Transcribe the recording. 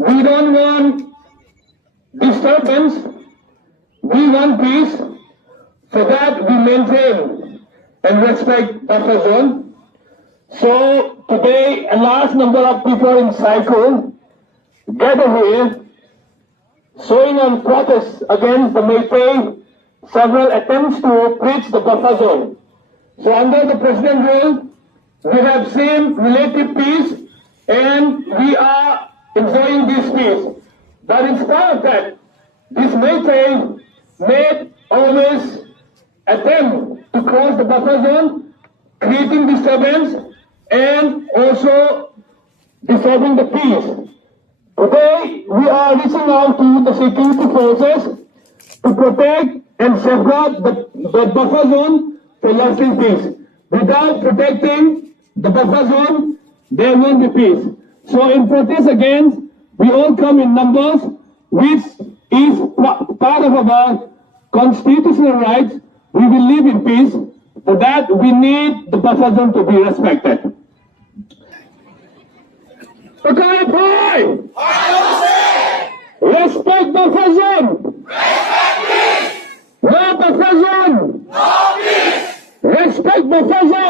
We don't want disturbance. We want peace. For that, we maintain and respect buffer zone. So today, a large number of people in cycle gather here, showing on protest against the Meitei several attempts to breach the buffer zone. So under the President rule, we have seen relative peace and we are enjoying this peace. But in spite of that, this Meitei made always attempt to cross the buffer zone, creating disturbance and also disturbing the peace. Today, we are reaching out to the security forces to protect and safeguard the buffer zone for lasting peace. Without protecting the buffer zone, there won't be peace. So in protest against, we all come in numbers, which is part of our constitutional rights. We will live in peace. For that, we need the buffer zone to be respected. Okay, boy! Respect buffer zone! Respect peace! No buffer zone! No peace! Respect buffer zone!